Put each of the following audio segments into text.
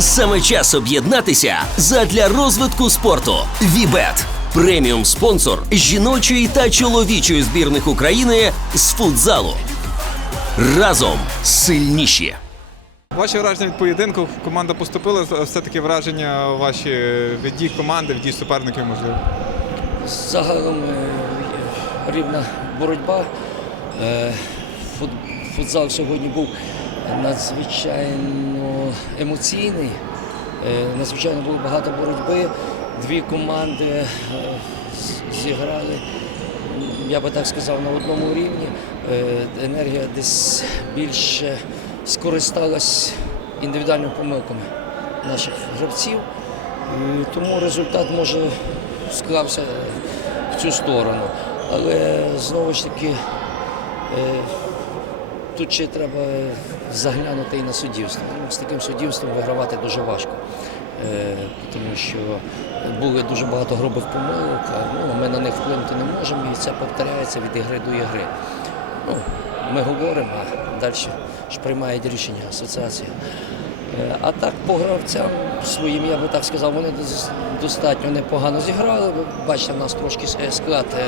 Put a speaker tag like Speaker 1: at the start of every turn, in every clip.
Speaker 1: Саме час об'єднатися задля розвитку спорту. Вібет преміум спонсор жіночої та чоловічої збірних України з футзалу. Разом сильніші.
Speaker 2: Ваші враження від поєдинку. Команда поступила. Все-таки враження ваші від дій команди, від дій суперників, можливо.
Speaker 3: Загалом е, рівна боротьба. Е, фут- Футзал сьогодні був надзвичайно емоційний. Е, Надзвичайно було багато боротьби. Дві команди е, зіграли, я би так сказав, на одному рівні. Е, Енергія десь більше скористалась індивідуальними помилками наших гравців. Тому результат може склався в цю сторону. Але знову ж таки тут ще треба заглянути і на суддівство. Ну, З таким суддівством вигравати дуже важко. Е, Тому що були дуже багато грубих помилок, а, ну, ми на них вплинути не можемо, і це повторяється від ігри до ігри. Ну, ми говоримо, а далі ж приймають рішення асоціація. Е, А так по гравцям своїм, я би так сказав, вони достатньо непогано зіграли. Бачите, в нас трошки склад е,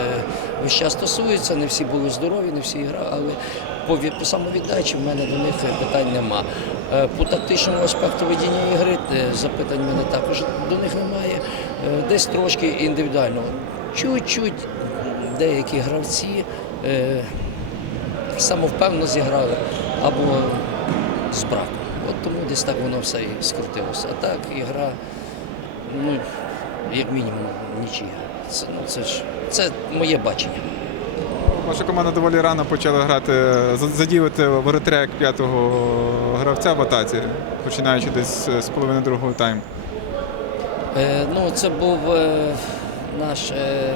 Speaker 3: весь час стосується, не всі були здорові, не всі грали, по, по самовіддачі в мене до них питань нема. Е, По тактичному аспекту ведення ігри запитань в мене також до них немає. Десь трошки індивідуально. Чуть-чуть деякі гравці самовпевнено зіграли або з браком. От тому десь так воно все і скрутилося. А так ігра, ну, як мінімум, нічия. Це, ну, це ж це моє бачення.
Speaker 2: Ваша команда доволі рано почала грати, за- задіювати воротаря як п'ятого гравця в атаці, починаючи десь з половини другого тайму.
Speaker 3: Е, ну, це був е, наш е,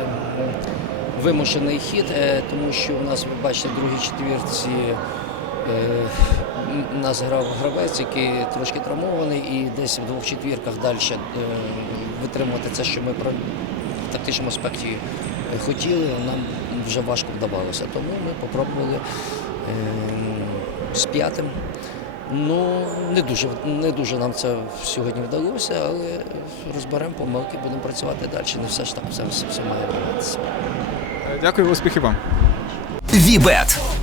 Speaker 3: вимушений хід, е, тому що у нас, ви бачите, в другій четвірці е, нас грав гравець, який трошки травмований, і десь в двох четвірках далі е, витримувати це, що ми в тактичному аспекті хотіли, нам вже важко вдавалося. Тому ми попробували е, з п'ятим. Ну, не дуже, не дуже нам це сьогодні вдалося, але розберемо помилки, будемо працювати далі. Не все ж так все, все, все має відбуватися.
Speaker 2: Дякую, успіхів вам.
Speaker 1: Вібет